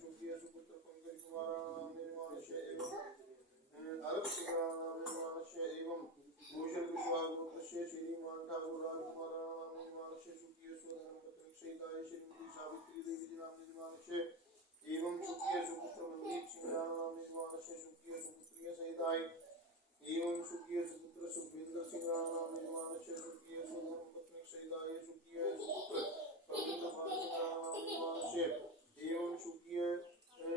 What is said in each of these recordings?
शुक्रिया सुपुत्र पंकज कुमार निर्माणस्य एवं अरब सिंह निर्माणस्य एवं भूषण कुशवाहा गोत्रस्य श्रीमान ठाकुर राजकुमार निर्माणस्य शुक्रिया स्वधर्म पत्नी सहिताय श्रीमती सावित्री देवी जी नाम निर्माणस्य एवं शुक्रिया सुपुत्र मनदीप सिंह नाम निर्माणस्य शुक्रिया सुपुत्रिय सहिताय एवं शुक्रिया सुपुत्र सुखविंदर सिंह नाम निर्माणस्य शुक्रिया स्वधर्म पत्नी सहिताय शुक्रिया सुपुत्र पवित्र भानु सिंह नाम निर्माणस्य एवं शुक्रिया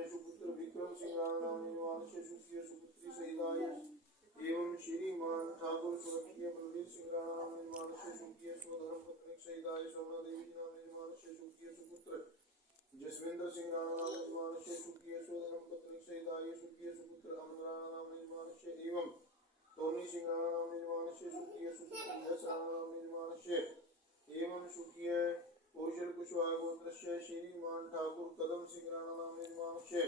सुपुत्र विक्रम सिंह नाम निर्माणस्य शुक्रिया सुपुत्री सहिताय एवं श्रीमान ठाकुर सुरक्षिया बलवीर सिंह नाम निर्माणस्य शुक्रिया स्वधर्म पत्नी सहिताय शोभा देवी जी नाम निर्माणस्य शुक्रिया सुपुत्र जसविंदर सिंह नाम निर्माणस्य शुक्रिया स्वधर्म पत्नी सहिताय शुक्रिया सुपुत्र अमन नाम निर्माणस्य एवं टोनी सिंह नाम निर्माणस्य शुक्रिया सुपुत्र यश नाम निर्माणस्य एवं शुक्रिया कौशल कुशवाहा गोत्रस्य श्रीमान ठाकुर कदम सिंह नाम निर्माणस्य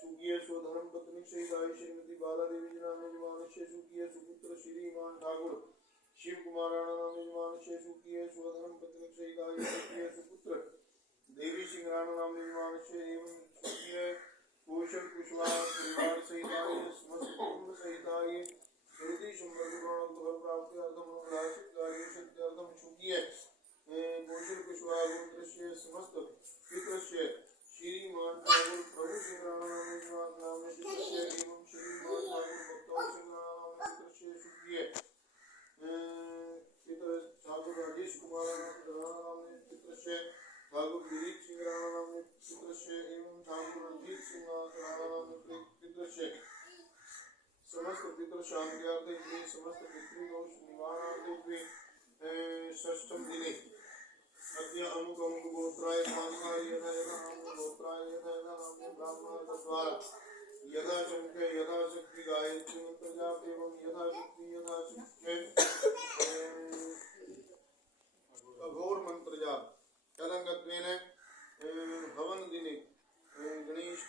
शुक्रिया स्वधर्म पत्नी सहिताय श्रीमती बाला देवी जी नाम निर्माणस्य शुक्रिया सुपुत्र श्रीमान ठाकुर शिव कुमार नाम निर्माणस्य शुक्रिया स्वधर्म पत्नी सहिताय शुक्रिया सुपुत्र देवी सिंह नाम निर्माणस्य एवं शुक्रिया कौशल कुशवाहा परिवार सहिताय समस्त कुटुंब सहिताय श्रुति संबंध गुण प्राप्ति अर्थम राशिक कार्य सिद्ध्यर्थम शुक्रिया कौशल कुशवाहा गोत्रस्य समस्त पितृस्य श्रीमान ठाकुर प्रभु सिंह नाम पितृस्य एवं श्रीमान ठाकुर भक्तों सिंह नाम पितृस्य शुक्रिया पितृ ठाकुर राजेश कुमार नाम पितृस्य ठाकुर दिलीप सिंह नाम पितृस्य एवं ठाकुर रंजीत सिंह नाम पितृस्य समस्त पितृ शांत्यार्थे समस्त पितृदोष निवारणार्थे षष्ठम दिने अद्य अमुक अमुक गोत्राय मानकाय यथा यथा अमुक गोत्राय यथा यथा नाम ब्राह्मण द्वारा यथा शक्ति यथा शक्ति गायत्री मंत्र जाप एवं यथा शक्ति अघोर मंत्र जाप तदंगत्वेन हवन दिने गणेश